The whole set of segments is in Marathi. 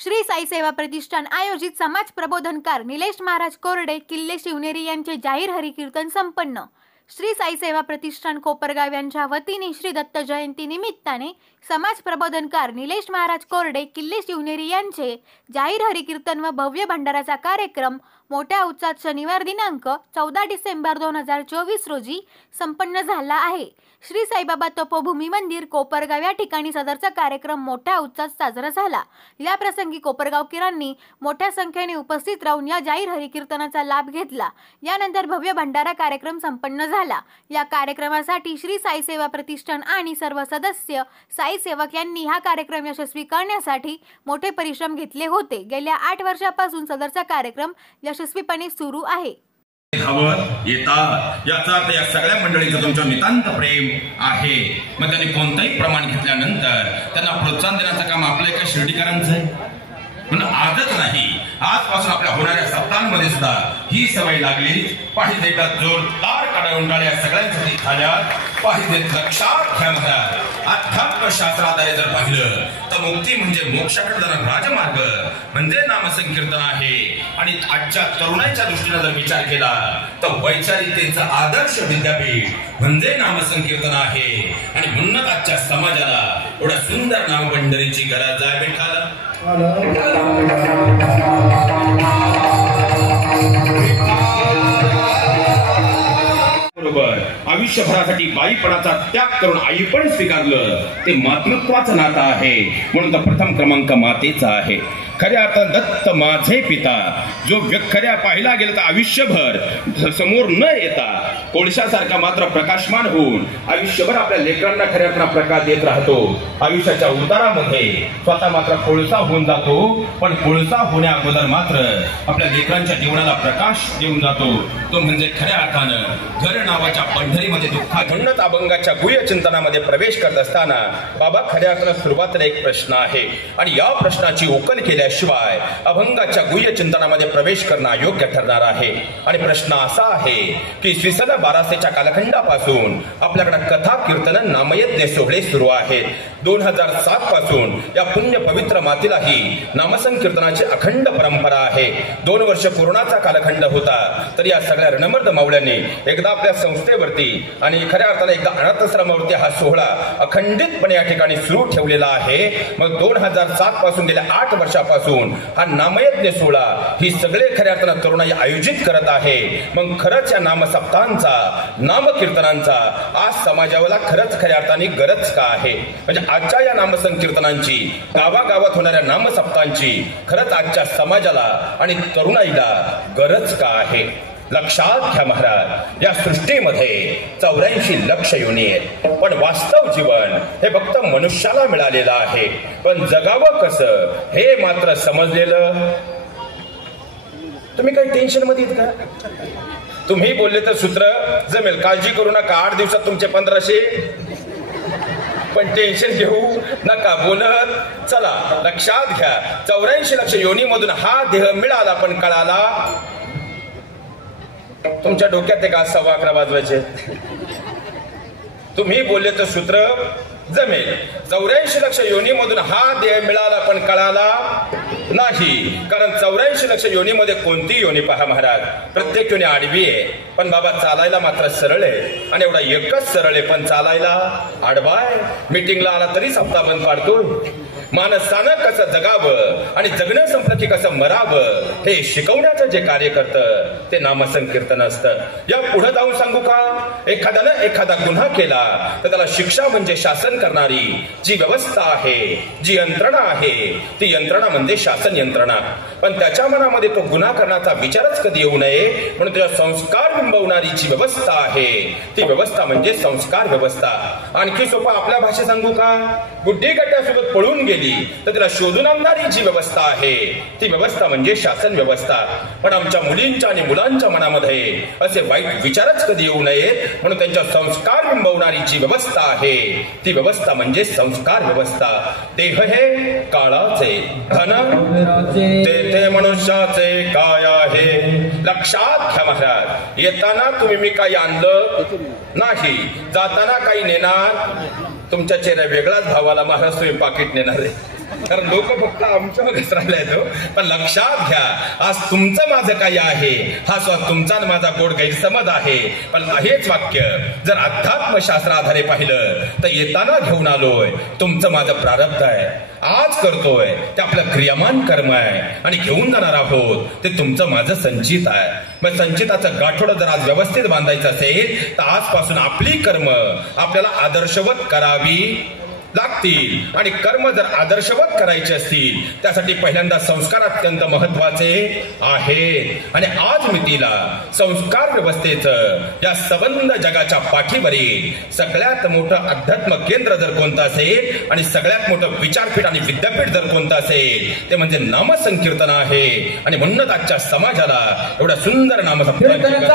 श्री साई सेवा प्रतिष्ठान आयोजित समाज प्रबोधनकार निलेश महाराज कोरडे किल्ले शिवनेरी यांचे जाहीर हरिकीर्तन संपन्न। श्री साई सेवा प्रतिष्ठान कोपरगाव यांच्या वतीने श्री दत्त जयंती निमित्ताने समाज प्रबोधनकार निलेश महाराज कोरडे किल्ले शिवनेरी यांचे जाहीर हरिकीर्तन व भव्य भंडाराचा कार्यक्रम मोठ्या उत्साहात शनिवार दिनांक 14 डिसेंबर 2024 रोजी संपन्न झाला आहे। श्री साईबाबा तपोभूमी मंदिर कोपरगाव या ठिकाणी सदरचा कार्यक्रम मोठ्या उत्साहात साजरा झाला। या प्रसंगी कोपरगावकरांनी मोठ्या संख्येने उपस्थित राहून या जाहीर हरिकीर्तनाचा लाभ घेतला। यानंतर भव्य भंडारा कार्यक्रम संपन्न झाला। या कार्यक्रमासाठी श्री साई सेवा प्रतिष्ठान आणि सर्व सदस्य साई सेवक यांनी हा कार्यक्रम यशस्वी करण्यासाठी मोठे परिश्रम घेतले होते। गेल्या 8 वर्षापासून सदरचा कार्यक्रम यशस्वीपणे सुरू आहे। धावत येतात याचा अर्थ या सगळ्या मंडळीचं तुमचं नितांत प्रेम आहे। मग त्यांनी कोणतंही प्रमाण घेतल्यानंतर त्यांना प्रोत्साहन देण्याचं काम आपलं एका शिर्डीकरांचं आहे। पण आजच नाही, आजपासून आपल्या होणाऱ्या सप्ताहांमध्ये सुद्धा ही सवय लागली पाहिजे। एका जोरदार काढाउंडाळ्या सगळ्यांसाठी झाल्या पाहिजे। लक्षात घ्या महाराज, अध्यात्म शास्त्राद्वारे जर पाहिलं तर मुक्ती म्हणजे मोक्षाकडे जाणारा राजमार्ग म्हणजे नामसंकीर्तन आहे। आणि आजच्या तरुणाईच्या दृष्टीने जर विचार केला तर वैचारिकतेचा आदर्श विद्यापीठ म्हणजे नामसंकीर्तन आहे। आणि म्हणूनच आजच्या समाजाला एवढ्या सुंदर नामभंडारीची गरज आहे बेठाला। बरोबर आयुष्यभरासाठी बाईपणाचा त्याग करून आईपण स्वीकारलं ते मातृत्वाचं नातं आहे। म्हणून तर प्रथम क्रमांक मातेचा आहे। खऱ्या अर्थात दत्त माझे पिता जो खऱ्या पाहिला गेला तर आयुष्यभर समोर न येता कोळशासारखा मात्र प्रकाशमान होऊन आयुष्यभर आपल्या लेकरांना खऱ्या अर्थाने प्रकाश देत राहतो। आयुष्याच्या उतारामध्ये स्वतः मात्र कोळसा होऊन जातो, पण कोळसा होण्या अगोदर मात्र आपल्या लेकरांच्या जीवनाला प्रकाश देऊन जातो। तो म्हणजे खऱ्या अर्थानं घर नावाच्या पंढरीमध्ये दुःखात अभंगाच्या गुह्य चिंतनामध्ये प्रवेश करत असताना बाबा खऱ्या अर्थानं सुरुवातीला एक प्रश्न आहे आणि या प्रश्नाची उकल केल्याशिवाय अभंगाच्या गुह्य चिंतनामध्ये प्रवेश करणं अयोग्य ठरणार आहे। आणि प्रश्न असा आहे की इसवी सन 1200च्या कालखंडापासून आपल्याकडे कथा कीर्तन नामयज्ञ सोहळे सुरू आहेत। 2007 पासून या पुण्य पवित्र मातीलाही नामसंकीर्तनाची अखंड परंपरा आहे। 2 वर्ष कोरोनाचा कालखंड होता तर या सगळ्या रणमर्द मावळ्यांनी एकदा आपल्या संस्थेवरती आणि खऱ्या अर्थाने एकदा अनाथाश्रमावरती हा सोहळा अखंडितपणे या ठिकाणी सुरू ठेवलेला आहे। मग 2007 पासून गेल्या 8 वर्षापासून हा नामयज्ञ सोहळा ही सगळे खऱ्या अर्थाने तरुणाई आयोजित करत आहे। मग खरंच या नामसप्ताहांचा नामकीर्तनांचा आज समाजाला खरंच खऱ्या अर्थाने गरज का आहे? म्हणजे आजच्या या नामसंकीर्तनांची गावागावात होणाऱ्या नामसप्ताहांची खरंच आजच्या समाजाला आणि तरुणाईला गरज का आहे? लक्षात घ्या महाराज, या सृष्टीमध्ये 84 लक्ष योनी आहेत, पण वास्तव जीवन हे फक्त मनुष्याला मिळालेलं आहे। पण जगावं कसं हे मात्र समजलेलं। तुम्ही काही टेन्शन मध्ये आहेत का? तुम्ही बोलले तर सूत्र जमेल, काळजी करू नका, 8 दिवसात तुमचे 1500, पण टेन्शन घेऊ नका बोलत चला। लक्षात घ्या, 84 लक्ष योनीमधून हा देह मिळाला पण कळाला। तुमच्या डोक्यात एक 11:15 वाजवायचे, तुम्ही बोलले तर सूत्र जमेल। 84 लक्ष योनीमधून हा देह मिळाला पण कळाला नाही, कारण 84 लक्ष योनीमध्ये कोणती योनी पहा महाराज, प्रत्येक योनी आडवी आहे पण बाबा चालायला मात्र सरळ आहे। आणि एवढा एकच सरळ आहे पण चालायला आडवा आहे। मीटिंगला आला तरी सप्ताह बंद पाडतोय। माणसानं कसं जगावं आणि जगणं संपलं की कसं मरावं हे शिकवण्याचं जे कार्य करतं ते नामसंकीर्तन असतं। या पुढे जाऊन सांगू का, एखाद्यानं एखादा गुन्हा केला तर त्याला शिक्षा म्हणजे शासन करणारी जी व्यवस्था आहे, जी यंत्रणा आहे, ती यंत्रणा म्हणजे शासन यंत्रणा। पण त्याच्या मनामध्ये तो गुन्हा करण्याचा विचारच कधी येऊ नये म्हणून त्याला संस्कार बिंबवणारी जी व्यवस्था आहे ती व्यवस्था म्हणजे संस्कार व्यवस्था। आणखी सोपा आपल्या भाषेत सांगू का, बुद्धी गट्ट्यासोबत पळून गेली तर तिला शोधून आणणारी जी व्यवस्था आहे ती व्यवस्था म्हणजे शासन व्यवस्था। पण आमच्या मुलींच्या आणि मुलांच्या मनामध्ये असे वाईट विचारच कधी येऊ नयेत म्हणून त्यांच्या संस्कार बिंबवणारी जी व्यवस्था आहे ती व्यवस्था म्हणजे संस्कार व्यवस्था। देह हे काळाचे धन ते मनुष्याचे काय आहे। लक्षात घ्या महाराज, येताना तुम्ही मी काही आणलं नाही, जाताना काही नेणार, तुमच्या चेहऱ्या वेगळाच भावाला महाराज तुम्ही पाकिट नेणार आहे। कारण लोक फक्त आमच्या मागेच राहिले तो. पण लक्षात घ्या, आज तुमचं माझं काही आहे हा स्वतः तुमचा माझा गोड गैरसमज आहे. पण हेच वाक्य जर अध्यात्मशास्त्र आधारे पाहिलं तर येताना घेऊन आलोय तुमचं माझं प्रारब्ध आहे, आज करतोय ते आपलं क्रियामान कर्म आहे, आणि घेऊन जाणार आहोत ते तुमचं माझं संचित आहे. मग संचिताचं गाठोडं जर आज व्यवस्थित बांधायचं असेल तर आजपासून आपली कर्म आपल्याला आदर्शवत करावी लागतील. आणि कर्म जर आदर्शवत करायचे असतील त्यासाठी पहिल्यांदा संस्कार अत्यंत महत्वाचे आहेत. आणि आज मितीला संस्कार व्यवस्थेचं या सबंध जगाच्या पाठीवरील सगळ्यात मोठं अध्यात्म केंद्र जर कोणतं असेल आणि सगळ्यात मोठं विचारपीठ आणि विद्यापीठ जर कोणतं असेल ते म्हणजे नामसंकीर्तन आहे. आणि म्हणूनच आजच्या समाजाला एवढा सुंदर नामसंकीर्तन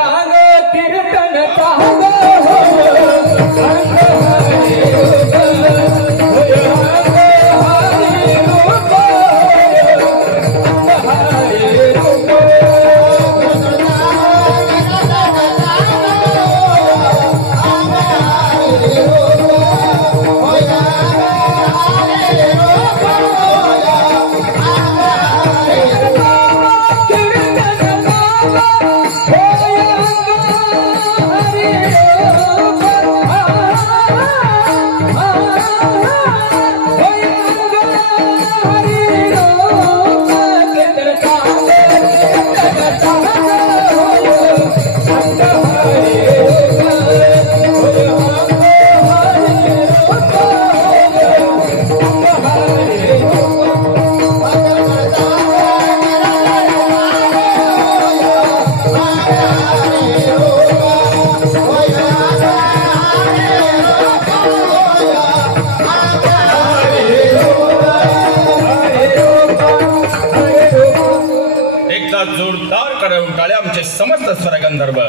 समस्त स्वरगंधर्व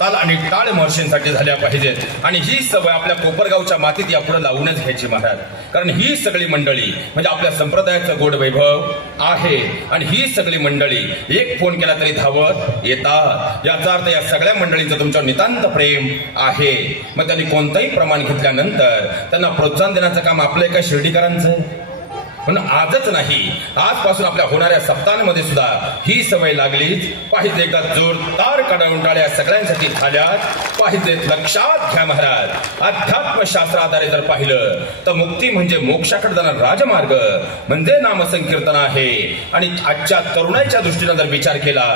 ताल आणि टाळ महर्षींसाठी झाल्या पाहिजेत. आणि ही सवय आपल्या कोपरगावच्या मातीत यापुढे लावूनच घ्यायची महाराज. कारण ही सगळी मंडळी म्हणजे आपल्या संप्रदायाचं गोड वैभव आहे. आणि ही सगळी मंडळी एक फोन केला तरी धावत येतात. याचा अर्थ या सगळ्या मंडळींचं तुमच्यावर नितांत प्रेम आहे. मग त्यांनी कोणतंही प्रमाण घेतल्यानंतर त्यांना प्रोत्साहन देण्याचं काम आपलं एका शिर्डीकरांचं. पण आजच नाही, आजपासून आपल्या होणाऱ्या सप्ताहांमध्ये सुद्धा ही सवय लागलीच पाहिजे. एकदा जोरदार कडवंटाळ्या सगळ्यांसाठी झाल्यात पाहिजेत. लक्षात घ्या महाराज, अध्यात्मशास्त्र आधारे जर पाहिलं तर मुक्ती म्हणजे मोक्षाकडे जाणार राजमार्ग म्हणजे नामसंकीर्तन आहे. आणि आजच्या तरुणाईच्या दृष्टीने जर विचार केला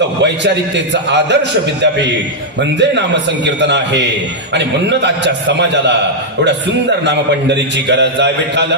तर वैचारिकतेचं आदर्श विद्यापीठ म्हणजे नामसंकीर्तन आहे. आणि म्हणूनच आजच्या समाजाला एवढ्या सुंदर नामपंढरीची गरज आहे. विठ्ठल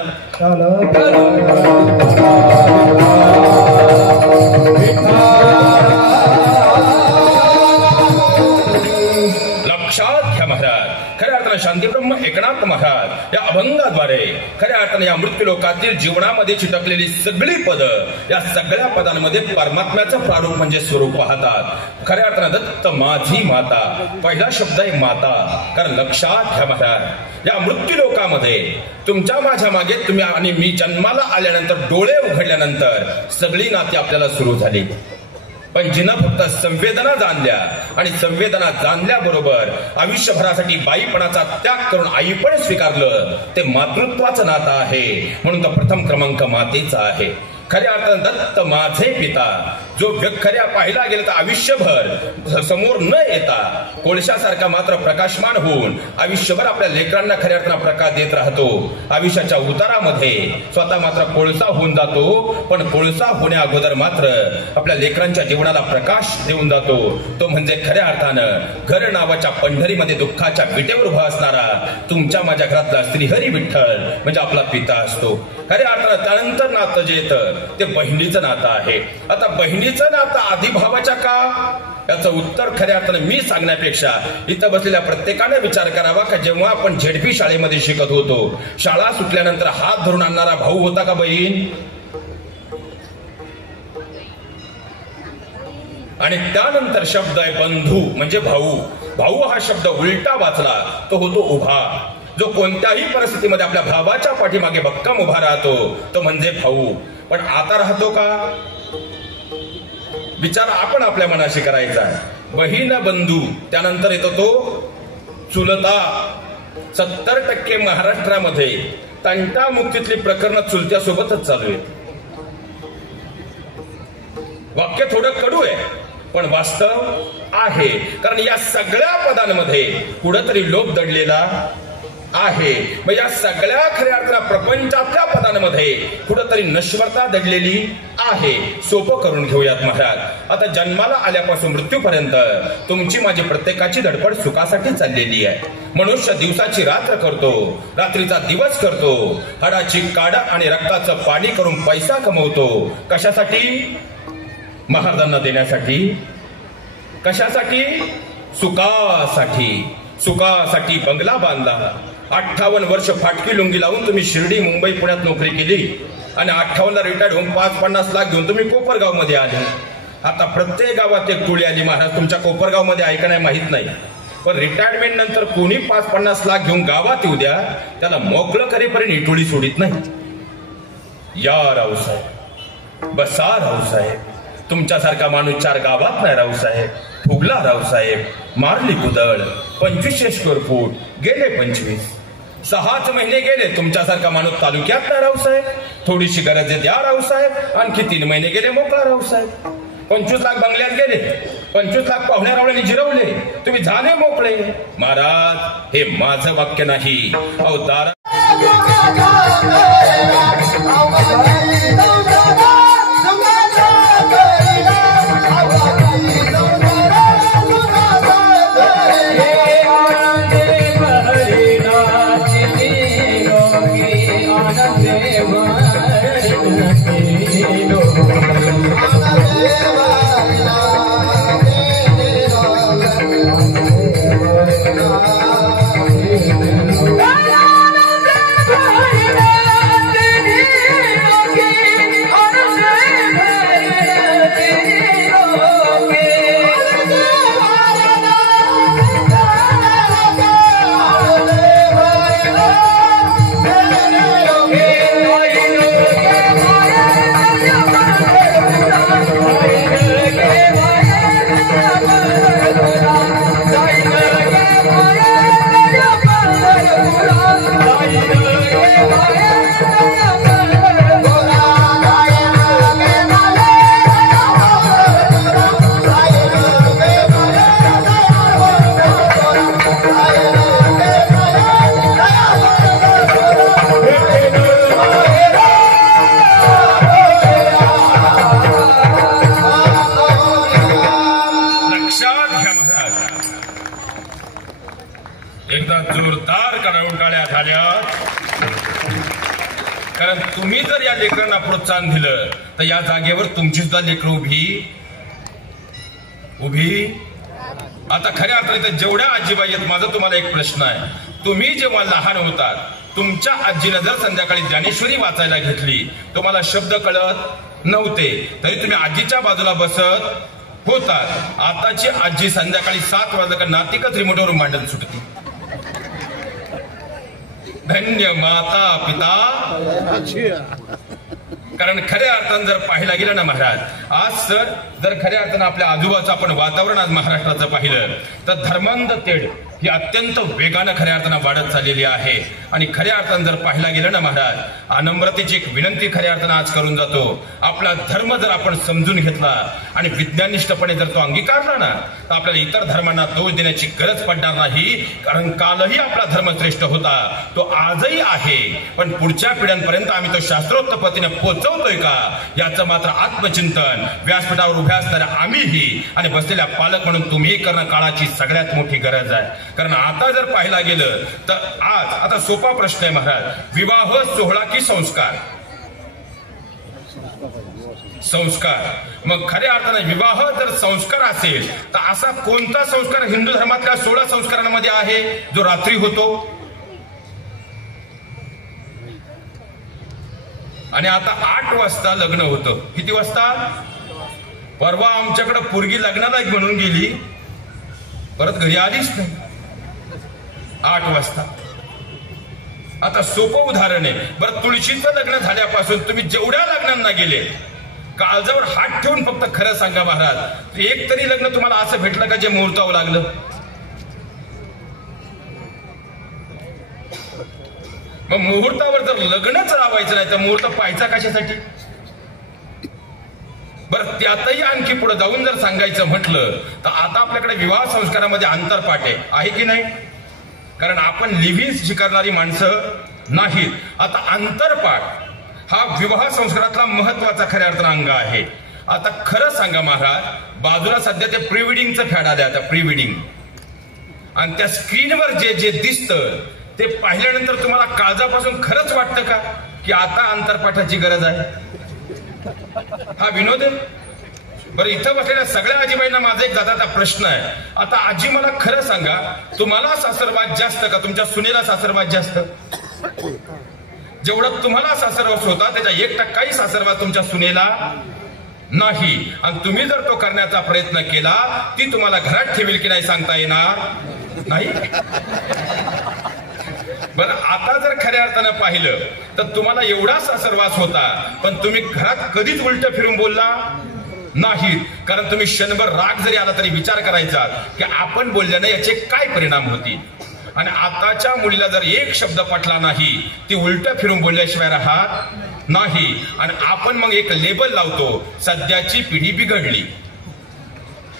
लक्षात घ्या महाराज, खऱ्या अर्थाने शांतीब्रह्म एकनाथ महाराज या अभंगाद्वारे खऱ्या अर्थाने या मृत्यू लोकातील जीवनामध्ये चिटकलेली सगळी पदं या सगळ्या पदांमध्ये परमात्म्याचं प्रारूप म्हणजे स्वरूप पाहतात. खऱ्या अर्थाने दत्त माझी माता, पहिला शब्द आहे माता. कारण लक्षात घ्या महाराज, या मृत्यू लोकामध्ये तुमच्या माझ्या मागे तुम्ही आणि मी जन्माला आल्यानंतर डोळे उघडल्यानंतर सगळी नाती आपल्याला सुरू झाली. पण जिनं फक्त संवेदना जाणल्या आणि संवेदना जाणल्याबरोबर आयुष्यभरासाठी बाईपणाचा त्याग करून आईपण स्वीकारलं ते मातृत्वाचं नातं आहे. म्हणून तर प्रथम क्रमांक मातेचा आहे. खऱ्या अर्थानं दत्त माझे पिता जो खऱ्या पाहिला गेला तर आयुष्यभर समोर न येता कोळशासारखा मात्र प्रकाशमान होऊन आयुष्यभर आपल्या लेकरांना खऱ्या अर्थानं प्रकाश देत राहतो. आयुष्याच्या उतारामध्ये स्वतः मात्र कोळसा होऊन जातो, पण कोळसा होण्या अगोदर मात्र आपल्या लेकरांच्या जीवनाला प्रकाश देऊन जातो. तो म्हणजे खऱ्या अर्थानं घर नावाच्या पंढरीमध्ये दुःखाच्या विटेवर उभा असणारा तुमच्या माझ्या घरातला श्रीहरी विठ्ठल म्हणजे आपला पिता असतो. खऱ्या अर्थानं त्यानंतर नातं जे येतं ते बहिणीचं नातं आहे. आता बहिणीचं नातं आधी भावाच्या का, याचं उत्तर खऱ्या अर्थानं मी सांगण्यापेक्षा इथं बसलेल्या प्रत्येकाने विचार करावा का जेव्हा आपण झेडपी शाळेमध्ये शिकत होतो, शाळा सुटल्यानंतर हात धरून आणणारा भाऊ होता का बहीण? आणि त्यानंतर शब्द आहे बंधू म्हणजे भाऊ. भाऊ हा शब्द उलटा वाचला तो होतो उभा. जो कोणत्याही परिस्थितीमध्ये आपल्या भावाच्या पाठीमागे भक्कम उभा राहतो तो म्हणजे भाऊ. पण आता राहतो का, विचार आपण आपल्या मनाशी करायचा आहे. बहीण बंधू, त्यानंतर येतो तो चुलता. 70% महाराष्ट्रामध्ये तंटा मुक्तीतली प्रकरण चुलत्या सोबतच चालू आहे. वाक्य थोडं कडू आहे पण वास्तव आहे. कारण या सगळ्या पदांमध्ये कुठंतरी लोभ दडलेला आहे. मग या सगळ्या खऱ्या अर्थानं प्रपंचातल्या पदांमध्ये कुठंतरी नश्वरता दडलेली आहे. सोपं करून घेऊयात महाराज. आता जन्माला आल्यापासून मृत्यूपर्यंत तुमची माझी प्रत्येकाची धडपड सुखासाठी चाललेली आहे. मनुष्य दिवसाची रात्र करतो, रात्रीचा दिवस करतो, हाडाची काडा आणि रक्ताचं पाणी करून पैसा कमवतो. कशासाठी? महाराजांना देण्यासाठी. कशासाठी? सुखासाठी. सुखासाठी बंगला बांधला. 58 वर्ष फाटकी लुंगी लावून तुम्ही शिर्डी, मुंबई, पुण्यात नोकरी केली आणि 58ला रिटायर्ड होऊन 5-50 लाख घेऊन तुम्ही कोपरगाव मध्ये आले. आता प्रत्येक गावात एक टोळी आली. महाराज तुमच्या कोपरगाव मध्ये ऐका नाही माहित नाही, पण रिटायरमेंट नंतर कोणी 5-50 लाख घेऊन गावात येऊ द्या, त्याला मोकळं करेपर्यंत ही टोळी सोडित नाही. या रावसाहेब, बसा रावसाहेब, तुमच्यासारखा माणूस 4 गावात नाही रावसाहेब. फुगला रावसाहेब, मारली कुदळ, 2500 स्क्वेअर फूट गेले 25. 6 महिने गेले. तुमच्यासारखा माणूस तालुक्यात नाही रावसाहेब. थोडीशी गरज द्या रावसाहेब. आणखी 3 महिने गेले मोकळा रावसाहेब. 25 लाख बंगल्यात गेले, 25 लाख पाहुण्या रावळ्यांनी जिरवले, तुम्ही झाले मोकळे. महाराज हे माझं वाक्य नाही. अवतार कारण तुम्ही जर या लेकरांना प्रोत्साहन दिलं तर या जागेवर तुमची सुद्धा लेकरं उभी. आता खऱ्या अर्थाने जेवढ्या आजीबाई आहेत, माझा तुम्हाला एक प्रश्न आहे. तुम्ही जेव्हा लहान होतात, तुमच्या आजीनं जर संध्याकाळी ज्ञानेश्वरी वाचायला घेतली, तुम्हाला शब्द कळत नव्हते तरी तुम्ही आजीच्या बाजूला बसत होतात. आताची आजी संध्याकाळी 7 वाजता नातिकच रिमोटवरून मांडत सुटते. धन्य माता पिता. कारण खऱ्या अर्थानं जर पाहायला गेलं ना महाराज, आज जर खऱ्या अर्थानं आपल्या आजूबाजूचं आपण वातावरण आज महाराष्ट्राचं पाहिलं तर धर्मांध तेढ ही अत्यंत वेगानं खऱ्या अर्थानं वाढत चाललेली आहे. आणि खऱ्या अर्थानं जर पाहायला गेलं ना महाराज, अनम्रतेची एक विनंती खऱ्या अर्थानं आज करून जातो. आपला धर्म जर आपण समजून घेतला आणि विज्ञानिष्ठपणे जर तो अंगीकारला ना, तर आपल्याला इतर धर्मांना दोष देण्याची गरज पडणार नाही. कारण कालही आपला धर्म श्रेष्ठ होता, तो आजही आहे. पण पुढच्या पिढ्यांपर्यंत आम्ही तो शास्त्रोक्त पद्धतीने पोहोचवतोय का, याचं मात्र आत्मचिंतन व्यासपीठावर उभ्या असणाऱ्या आम्हीही आणि बसलेल्या पालक म्हणून तुम्ही करणं काळाची सगळ्यात मोठी गरज आहे. कारण आता जर पाहायला गेलं तर आज आता सोपा प्रश्न आहे महाराज, विवाह सोहळा की संस्कार? संस्कार. मग खऱ्या अर्थाने विवाह जर संस्कार असेल तर असा कोणता संस्कार हिंदू धर्मातल्या 16 संस्कारांमध्ये आहे जो रात्री होतो? आणि आता 8 वाजता लग्न होतं. किती वाजता? परवा आमच्याकडे पोरगी लग्नाला म्हणून गेली, परत घरी आलीच नाही. 8 वाजता. आता सोपं उदाहरण आहे. बरं, तुळशीचं लग्न झाल्यापासून तुम्ही जेवढ्या लग्नांना गेले, काळजावर हात ठेवून फक्त खरं सांगा महाराज, एक तरी लग्न तुम्हाला असं भेटलं का जे मुहूर्तावर लागलं? मग मुहूर्तावर जर लग्नच लावायचं नाही तर मुहूर्त पाहायचा कशासाठी? बरं, त्यातही आणखी पुढे जाऊन जर सांगायचं म्हटलं तर आता आपल्याकडे विवाह संस्कारामध्ये अंतरपाठ आहे की नाही? कारण आपण लिव्हिंग स्वीकारणारी माणसं नाहीत. आता अंतरपाठ हा विवाह संस्कारातला महत्वाचा खऱ्या अर्थानं अंग आहे. आता खरं सांगा महाराज, बाजूला सध्या ते प्री वेडिंगचं फॅड आलंय. आता प्री वेडिंग आणि त्या स्क्रीनवर जे जे दिसतं ते पाहिल्यानंतर तुम्हाला काळजापासून खरंच वाटतं का की आता अंतरपाठाची गरज आहे? हा विनोद आहे. बरं, इथं बसलेल्या सगळ्या आजीबाईंना माझा एक दादाचा प्रश्न आहे. आता आजी मला खरं सांगा, तुम्हाला सासरवाद जास्त का तुमच्या सुनेला सासरवाद जास्त? जेवढा तुम्हाला सासरवास होता त्याच्या 1% सासरवास तुमच्या सुनेला नाही. आणि तुम्ही जर तो करण्याचा प्रयत्न केला ती तुम्हाला घरात ठेवेल की नाही सांगता येणार नाही. बरं, आता जर खऱ्या अर्थानं पाहिलं तर तुम्हाला एवढा सासरवास होता पण तुम्ही घरात कधीच उलट फिरून बोलला नाहीत. कारण तुम्ही क्षणभर राग जरी आला तरी विचार करायचा की आपण बोलल्याने याचे काय परिणाम होतील. आणि आताच्या मुलीला जर एक शब्द पटला नाही ती उलट फिरून बोलल्याशिवाय राहत नाही. आणि आपण मग एक लेबल लावतो, सध्याची पिढी बिघडली.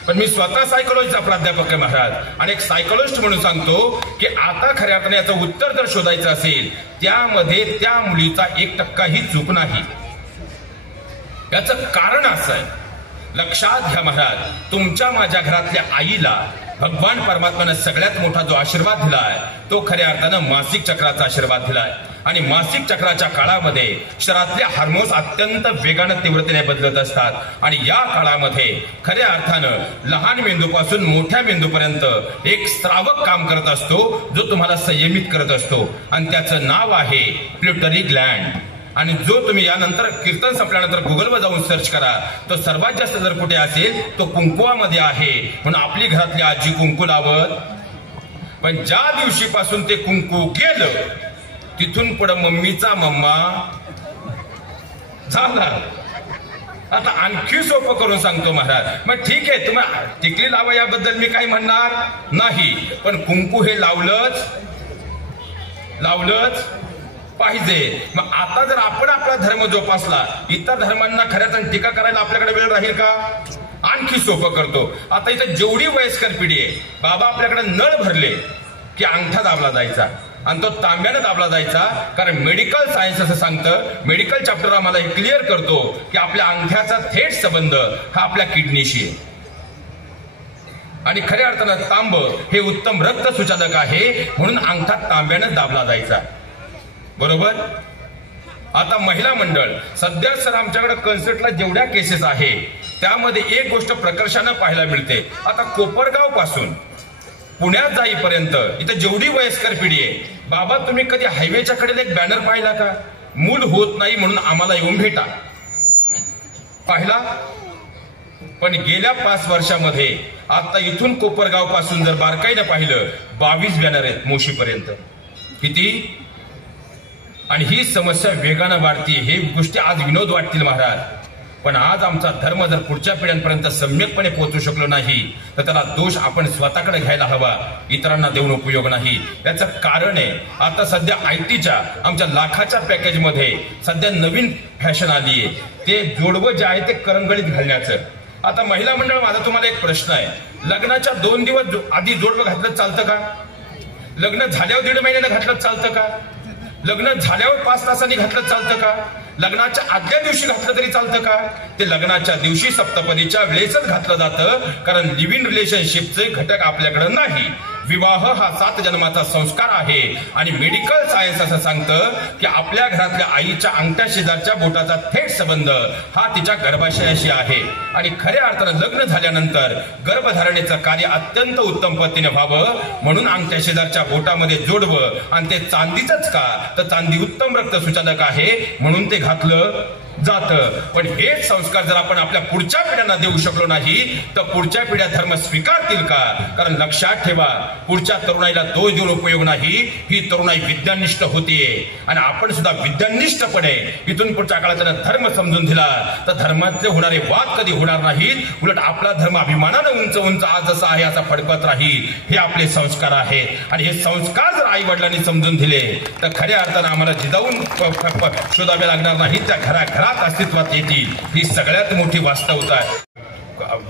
पण मी स्वतः सायकोलॉजीचा प्राध्यापक आहे महाराज, आणि एक सायकोलॉजिस्ट म्हणून सांगतो की आता खऱ्या अर्थाने याचं उत्तर जर शोधायचं असेल त्यामध्ये त्या मुलीचा 1% चूक नाही. याचं कारण असं आहे, लक्षात घ्या महाराज, तुमच्या माझ्या घरातल्या आईला भगवान परमात्म्याने सगळ्यात मोठा जो आशीर्वाद दिलाय तो खऱ्या अर्थानं मासिक चक्राचा आशीर्वाद दिलाय. आणि मासिक चक्राच्या काळामध्ये शरीरातले हार्मोन्स अत्यंत वेगानं तीव्रतेने बदलत असतात. आणि या काळामध्ये खऱ्या अर्थानं लहान मेंदूपासून मोठ्या मेंदूपर्यंत एक स्त्रावक काम करत असतो जो तुम्हाला संयमित करत असतो. आणि त्याचं नाव आहे पिट्युटरी ग्लँड. आणि जो तुम्ही यानंतर कीर्तन संपल्यानंतर गुगलवर जाऊन सर्च करा, तो सर्वात जास्त जर कुठे असेल तो कुंकुवामध्ये आहे. म्हणून आपली घरातली आजी कुंकू लावत, पण ज्या दिवशीपासून ते कुंकू गेलं तिथून पुढे मम्मीचा मम्मा झाला. आता आणखी सोपं करून सांगतो महाराज, मग ठीक आहे तुम्ही टिकली लावा याबद्दल मी काही म्हणणार नाही, पण कुंकू हे लावलंच पाहिजे. मग आता जर आपण आपला धर्म जोपासला, इतर धर्मांना खऱ्याच टीका करायला आपल्याकडे वेळ राहील का? आणखी सोपं करतो. आता इथं जेवढी वयस्कर पिढी आहे, बाबा आपल्याकडे नळ भरले की अंगठा दाबला जायचा आणि तो तांब्याने दाबला जायचा. कारण मेडिकल सायन्स असं सांगतं, मेडिकल चॅप्टर आम्हाला हे क्लिअर करतो की आपल्या अंगठ्याचा थेट संबंध हा आपल्या किडनीशी आहे. आणि खऱ्या अर्थानं तांब हे उत्तम रक्त सुचालक आहे, म्हणून अंगठा तांब्याने दाबला जायचा. बरोबर. आता महिला मंडळ सध्या सर आमच्याकडे कन्सर्टला जेवढ्या केसेस आहे त्यामध्ये एक गोष्ट प्रकर्षानं पाहायला मिळते. आता कोपरगाव पासून पुण्यात जाईपर्यंत इथं जेवढी वयस्कर पिढी आहे, बाबा तुम्ही कधी हायवेच्या कडेला एक बॅनर पाहिला का? मूल होत नाही म्हणून आम्हाला येऊन भेटा. पाहिला? पण गेल्या 5 वर्षामध्ये आता इथून कोपरगाव पासून जर बारकाईनं पाहिलं 22 बॅनर आहेत मोशीपर्यंत. किती? आणि ही समस्या वेगानं वाढती. हे गोष्टी आज विनोद वाटतील महाराज, पण आज आमचा धर्म जर पुढच्या पिढ्यांपर्यंत सम्यकपणे पोहोचू शकलो नाही तर त्याला दोष आपण स्वतःकडे घ्यायला हवा, इतरांना देऊन उपयोग नाही. याचं कारण आहे, आता सध्या आयटीच्या आमच्या लाखाच्या पॅकेजमध्ये सध्या नवीन फॅशन आली आहे, ते जोडवं जे आहे ते करंगळीत घालण्याचं. आता महिला मंडळ, माझा तुम्हाला एक प्रश्न आहे, लग्नाच्या 2 दिवस आधी जोडवं घातलं चालतं का? लग्न झाल्यावर 1.5 महिन्यानं घातलं चालतं का? लग्न झाल्यावर 5 तासांनी घातलं चालतं का? लग्नाच्या आदल्या दिवशी घातलं तरी चालतं का? ते लग्नाच्या दिवशी सप्तपदीच्या वेळेसच घातलं जातं, कारण लिव्ह इन रिलेशनशिपचे घटक आपल्याकडे नाही. विवाह हा 7 जन्माचा संस्कार आहे. आणि मेडिकल सायन्स असं सांगतं की आपल्या घरातल्या आईच्या अंगठ्या शेजारच्या बोटाचा थेट संबंध हा तिच्या गर्भाशयाशी आहे. आणि खऱ्या अर्थानं लग्न झाल्यानंतर गर्भधारणेचं कार्य अत्यंत उत्तम पद्धतीने व्हावं म्हणून अंगठ्या शेजारच्या बोटामध्ये जोडवं. आणि ते चांदीचंच का? तर चांदी उत्तम रक्त सुचालक आहे म्हणून ते घातलं जातं. पण हेच संस्कार जर आपण आपल्या पुढच्या पिढ्यांना देऊ शकलो नाही तर पुढच्या पिढ्या धर्म स्वीकारतील का? कारण लक्षात ठेवा, पुढच्या तरुणाईला दोष देऊन उपयोग नाही. ही तरुणाई विद्यानिष्ठ होतीये आणि आपण सुद्धा विद्यानिष्ठपणे इथून पुढच्या काळात त्यांना धर्म समजून दिला तर धर्मातले होणारे वाद कधी होणार नाहीत. उलट आपला धर्म अभिमानानं उंच उंच आज जसा आहे असा फडकत राहील. हे आपले संस्कार आहेत आणि हे संस्कार जर आई वडिलांनी समजून दिले तर खऱ्या अर्थानं आम्हाला जिजाऊन शोधावे लागणार नाही, त्या घराघरात अस्तित्वात येतील. ही सगळ्यात मोठी वास्तवता आहे.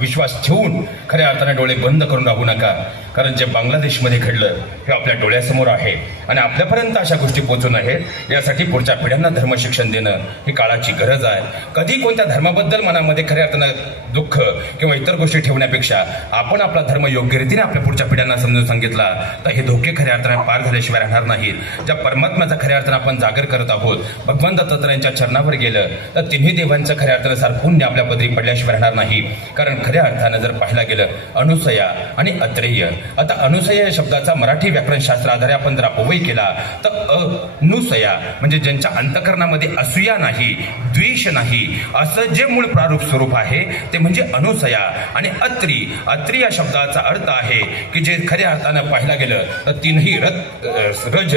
विश्वास ठेवून खऱ्या अर्थाने डोळे बंद करून राहू नका. कारण जे बांगलादेशमध्ये घडलं हे आपल्या डोळ्यासमोर आहे आणि आपल्यापर्यंत अशा गोष्टी पोहोचू नयेत यासाठी पुढच्या पिढ्यांना धर्मशिक्षण देणं ही काळाची गरज आहे. कधी कोणत्या धर्माबद्दल मनामध्ये खऱ्या अर्थानं दुःख किंवा इतर गोष्टी ठेवण्यापेक्षा आपण आपला धर्म योग्य रीतीने आपल्या पुढच्या पिढ्यांना समजून सांगितला तर हे धोके खऱ्या अर्थाने पार झाल्याशिवाय राहणार नाहीत. ज्या परमात्म्याचा खऱ्या अर्थानं आपण जागर करत आहोत, भगवान दत्तात्रयांच्या चरणावर गेलं तर तिन्ही देवांचं खऱ्या अर्थानं सार पुण्य आपल्या पदरी पडल्याशिवाय राहणार नाही. कारण खऱ्या अर्थानं जर पाहायला गेलं अनुसया आणि अत्रेय, आता अनुसया या शब्दाचा मराठी व्याकरणशास्त्र आधारे आपण जर अपव्यय केला तर अनुसया म्हणजे ज्यांच्या अंतकरणामध्ये असूया नाही, द्वेष नाही असं जे मूळ प्रारूप स्वरूप आहे ते म्हणजे अनुसया. आणि अत्री या शब्दाचा अर्थ आहे की जे खऱ्या अर्थानं पाहायला गेलं तर तीनही रज,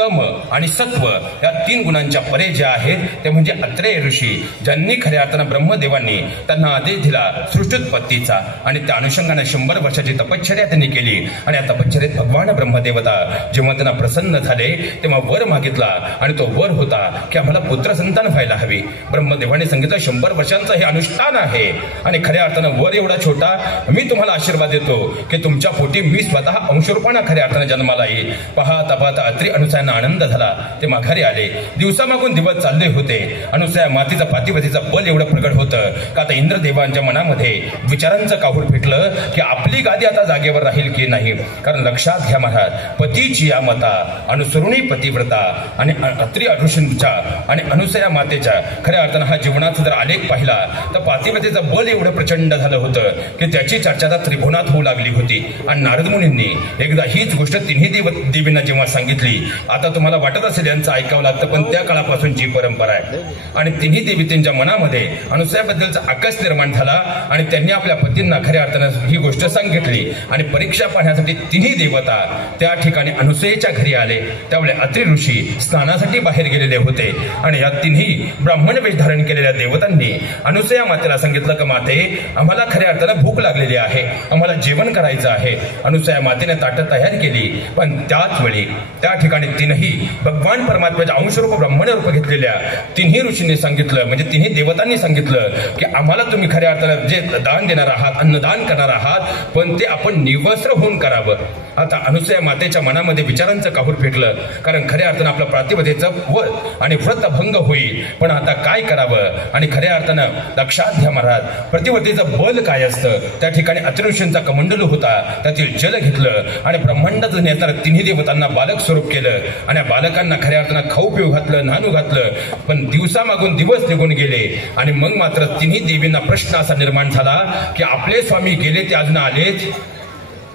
तम आणि सत्व या तीन गुणांच्या परे जे आहेत ते म्हणजे अत्रेय ऋषी, ज्यांनी खऱ्या अर्थानं ब्रह्मदेवांनी त्यांना आदेश दिला सृष्टोत्पत्तीचा आणि त्या अनुषंगाने 100 वर्षाची तपश्चर्या त्यांनी केली. आणि या तपश्चर्येत भगवान ब्रह्मदेवता जेव्हा त्यांना प्रसन्न झाले तेव्हा वर मागितला आणि तो वर होता की आम्हाला पुत्र संतान व्हायला हवी. ब्रह्मदेवाने सांगितलं 100 वर्षांचं हे अनुष्ठान आहे आणि खऱ्या अर्थानं वर एवढा छोटा मी तुम्हाला आशीर्वाद देतो की तुमच्या पोटी मी स्वतः अंशरूपाने खऱ्या अर्थानं जन्माला येईल. पाहता पाहता अत्री अनुसयांना आनंद झाला. ते माघारी आले. दिवसामागून दिवस चालले होते. अनुसया मातीचं पातिवतीचं बल एवढं प्रगट होतं का आता इंद्रदेवांच्या मनामध्ये विचारांचं काहूर फेटलं की आपली गादी आता जागेवर राहील की नाही. कारण लक्षात घ्या महाराज, पतीची या मता अनुसरुणी पतिव्रता आणि अत्री ऋषींच्या आणि अनुसया मातेच्या खऱ्या अर्थानं हा जीवनाचा जर आलेख पाहिला तर पातिव्रतेचं बल एवढं प्रचंड झालं होतं की त्याची चर्चा त्रिभुवनात होऊ लागली होती. आणि नारद मुनींनी एकदा हीच गोष्ट तिन्ही देवींना जेव्हा सांगितली, आता तुम्हाला वाटत असेल यांचं ऐकावं लागतं पण त्या काळापासूनची परंपरा आहे. आणि तिन्ही देवी त्यांच्या मनामध्ये अनुसयाबद्दलचा आकस निर्माण झाला आणि त्यांनी आपल्या पतींना खऱ्या अर्थानं ही गोष्ट सांगितली. आणि परीक्षा पाहण्यासाठी तिन्ही देवता त्या ठिकाणी अनुसयेच्या घरी आले. त्यावेळी अत्री ऋषी स्नानासाठी बाहेर गेलेले होते आणि या तिन्ही ब्राह्मण वेश धारण केलेल्या देवतांनी अनुसया मातेला सांगितलं की माते, आम्हाला खऱ्या अर्थानं भूक लागलेली आहे, आम्हाला जेवण करायचं आहे. अनुसया मातेने ताटं तयार केली. पण त्याच वेळी त्या ठिकाणी तिन्ही भगवान परमात्म्याच्या अंशरूप ब्राह्मण रूप घेतलेल्या तिन्ही ऋषींनी सांगितलं, म्हणजे तिन्ही देवतांनी सांगितलं की आम्हाला तुम्ही खऱ्या अर्थानं जे दान देणार आहात, अन्नदान करणार आहात, पण ते आपण निवस्त्र होऊन करावं. आता अनुसया मातेच्या मनामध्ये विचारांचं काहूर फेकलं. कारण खऱ्या अर्थानं आपलं प्रातिपदेचं व्रत आणि व्रतभंग होईल. पण आता काय करावं. आणि खऱ्या अर्थानं लक्षात घ्या महाराज, प्रतिवतेचं बल काय असतं. त्या ठिकाणी अत्रिऋषींचा कमंडलू होता, त्यातील जल घेतलं आणि ब्रह्मांडात नेताना तिन्ही देवतांना बालक स्वरूप केलं आणि बालकांना खऱ्या अर्थानं खाऊ पिऊ घातलं, न्हाणू घातलं. पण दिवसामागून दिवस निघून गेले आणि मग मात्र तिन्ही देवींना प्रश्न असा निर्माण झाला की आपले स्वामी गेले ते अजून आलेच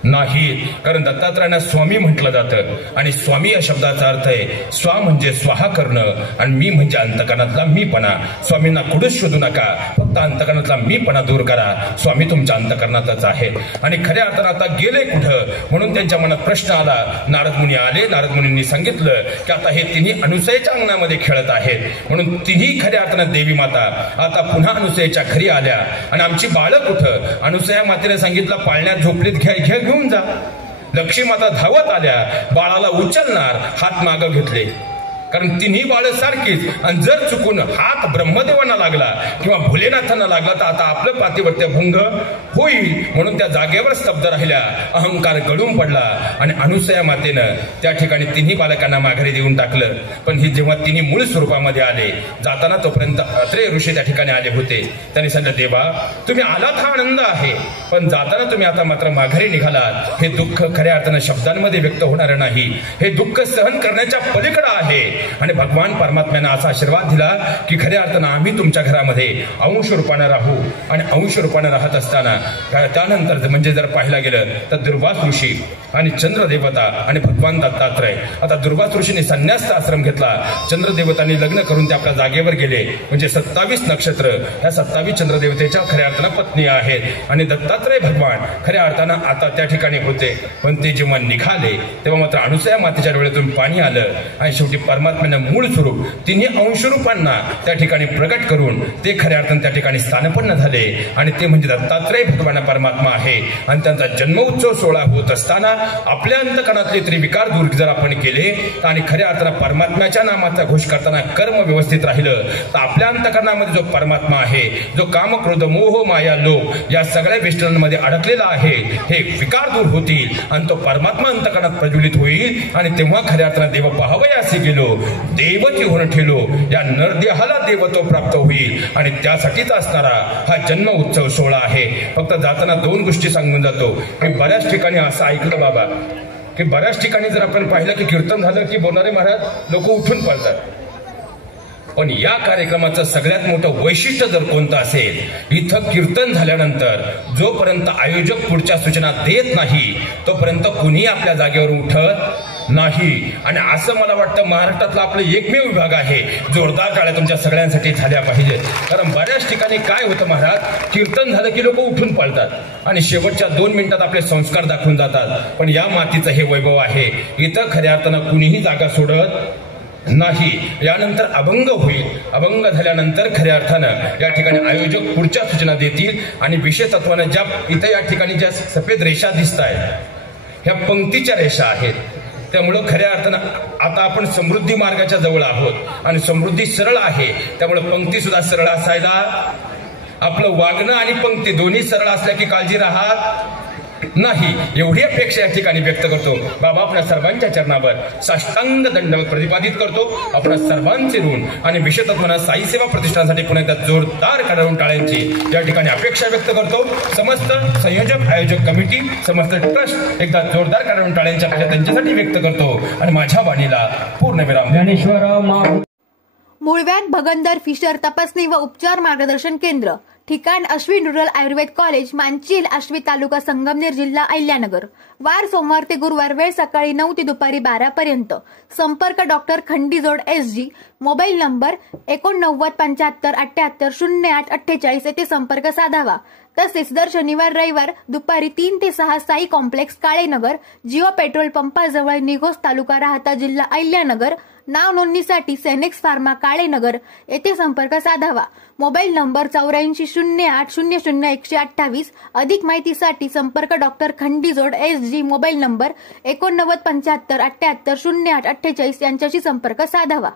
नाहीत. कारण दत्तात्रयांना स्वामी म्हटलं जातं आणि स्वामी या शब्दाचा अर्थ आहे स्वा म्हणजे स्वाहा करणं आणि मी म्हणजे अंतकरणातला मीपणा. स्वामींना कुठंच शोधू नका, फक्त अंतकरणातला मीपणा दूर करा. स्वामी तुमच्या अंतकरणातच आहेत. आणि खऱ्या अर्थानं आता गेले कुठं म्हणून त्यांच्या मनात प्रश्न आला. नारद मुनी आले. नारद मुनींनी सांगितलं की आता हे तिन्ही अनुसयेच्या अंगणामध्ये खेळत आहेत. म्हणून तिन्ही खऱ्या अर्थानं देवी माता आता पुन्हा अनुसयेच्या घरी आल्या. आणि आमची बाळं कुठं. अनुसया मातेने सांगितलं पाळण्यात झोपलीत घेऊन जा. लक्ष्मी माता धावत आल्या, बाळाला उचलणार, हात मागं घेतले. कारण तिन्ही बाळं सारखीच. आणि जर चुकून हात ब्रह्मदेवांना लागला किंवा भोलेनाथांना लागला तर आता आपलं पातिव्रत्य भंग होईल. म्हणून त्या जागेवर स्तब्ध राहिल्या. अहंकार गळून पडला आणि अनुसया मातेनं त्या ठिकाणी तिन्ही बालकांना माघारी देऊन टाकलं. पण ही जेव्हा तिन्ही मूळ स्वरूपामध्ये आले, जाताना तोपर्यंत अत्रेय ऋषी त्या ठिकाणी आले होते. त्यांनी सांगितलं देवा, तुम्ही आलात हा आनंद आहे, पण जाताना तुम्ही आता मात्र माघारी निघालात. हे दुःख खऱ्या अर्थानं शब्दांमध्ये व्यक्त होणार नाही. हे दुःख सहन करण्याच्या पलीकडे आहे. आणि भगवान परमात्म्यानं असा आशीर्वाद दिला की खऱ्या अर्थानं आम्ही तुमच्या घरामध्ये अंश रूपानं राहू. आणि अंश रूपानं राहत असताना त्यानंतर म्हणजे जर पाहायला गेलं तर दुर्वास ऋषी आणि चंद्रदेवता आणि भगवान दत्तात्रय. आता दुर्वास ऋषीने संन्यास आश्रम घेतला, चंद्रदेवतांनी लग्न करून ते आपल्या जागेवर गेले. म्हणजे 27 नक्षत्र ह्या 27 चंद्रदेवतेच्या खऱ्या अर्थानं पत्नी आहेत. आणि दत्तात्रय भगवान खऱ्या अर्थानं आता त्या ठिकाणी होते. पण ते जेव्हा निघाले तेव्हा मात्र अनुसया मातेच्या डोळ्यातून पाणी आलं आणि शेवटी परमात्म्यानं मूळ स्वरूप तिन्ही अंशरूपांना त्या ठिकाणी प्रकट करून ते खऱ्या अर्थानं त्या ठिकाणी स्थानपन्न झाले. आणि ते म्हणजे दत्तात्रय भगवान परमात्मा आहे. आणि त्यांचा जन्मोत्सव सोहळा होत असताना आपल्या अंतकरणातले त्रिविकार दूर जर आपण केले आणि खऱ्या अर्थानं परमात्म्याच्या नामाचा घोष करताना कर्म व्यवस्थित राहिलं तर आपल्या अंतकरणामध्ये जो परमात्मा आहे, जो काम क्रोध मोह माया लोभ या सगळ्या वेष्टनांमध्ये अडकलेला आहे, हे विकार दूर होतील आणि तो परमात्मा अंतकरणात प्रज्वलित होईल. आणि तेव्हा खऱ्या अर्थानं देव पाहावयासी गेलो, देवती होऊन ठेलो, या नरदेहाला देवत्व प्राप्त होईल. आणि त्यासाठीच असणारा हा जन्म उत्सव सोहळा आहे. फक्त जाताना 2 गोष्टी सांगून जातो की बऱ्याच ठिकाणी असं ऐकलं बाबा की बऱ्याच ठिकाणी जर आपण पाहिलं की कीर्तन झालं की बोलणारे महाराज लोक उठून पडतात. पण या कार्यक्रमाचं सगळ्यात मोठं वैशिष्ट्य जर कोणतं असेल, इथं कीर्तन झाल्यानंतर जोपर्यंत आयोजक पुढच्या सूचना देत नाही तोपर्यंत कुणी आपल्या जागेवर उठत नाही. आणि असं मला वाटतं महाराष्ट्रातला आपलं एकमेव विभाग आहे. जोरदार टाळ्या तुमच्या सगळ्यांसाठी झाल्या पाहिजे. कारण बऱ्याच ठिकाणी काय होतं महाराज, कीर्तन झालं की लोक उठून पळतात आणि शेवटच्या 2 मिनिटात आपले संस्कार दाखवून जातात. पण या मातीचं हे वैभव आहे, इथं खऱ्या अर्थानं कुणीही जागा सोडत नाही. यानंतर अभंग होईल. अभंग झाल्यानंतर खऱ्या अर्थानं या ठिकाणी आयोजक पुढच्या सूचना देतील. आणि विशेष तत्वानं ज्या इथं या ठिकाणी ज्या सफेद रेषा दिसत आहेत ह्या पंक्तीच्या रेषा आहेत. त्यामुळं खऱ्या अर्थानं आता आपण समृद्धी मार्गाच्या जवळ आहोत आणि समृद्धी सरळ आहे. त्यामुळे पंक्ती सुद्धा सरळ असायला, आपलं वागणं आणि पंक्ती दोन्ही सरळ असल्या की काळजी राहत नाही, एवढी अपेक्षा या ठिकाणी व्यक्त करतो. बाबा आपल्या सर्वांच्या चरणावर साष्टांग दंडवत प्रतिपादित करतो. आपण सर्वांचे ऋण आणि विशेषत्वानं साई सेवा प्रतिष्ठानासाठी पुन्हा एकदा जोरदार कडवून टाळ्यांची या ठिकाणी अपेक्षा व्यक्त करतो. समस्त संयोजक आयोजक कमिटी समस्त ट्रस्ट एकदा जोरदार कडवून टाळ्यांच्या अपेक्षा त्यांच्यासाठी व्यक्त करतो. आणि माझ्या वाणीला पूर्णविराम. ज्ञानेश्वर मुळव्याध भगंदर फिशर तपासणी व उपचार मार्गदर्शन केंद्र, ठिकाण अश्विन रुरल आयुर्वेद कॉलेज, मांचील, आश्वी, तालुका संगमनेर, जिल्हा अहिल्यानगर. वार सोमवार ते गुरुवार, वेळ सकाळी 9 ते दुपारी 12 पर्यंत. संपर्क doctor Khandijod SG. Mobile number 897578800848 येथे संपर्क साधावा. तसेच दर शनिवार रविवार दुपारी 3 ते 6 साई कॉम्प्लेक्स, काळेनगर, जिओ पेट्रोल पंपाजवळ, निघोज, तालुका राहता, जिल्हा अहिल्यानगर. नाव नोंदणीसाठी सेनेक्स फार्मा, काळेनगर येथे संपर्क साधावा. Mobile number 8408000128. अधिक माहितीसाठी संपर्क doctor Khandijod SG. Mobile number 897578800848 यांच्याशी संपर्क साधावा.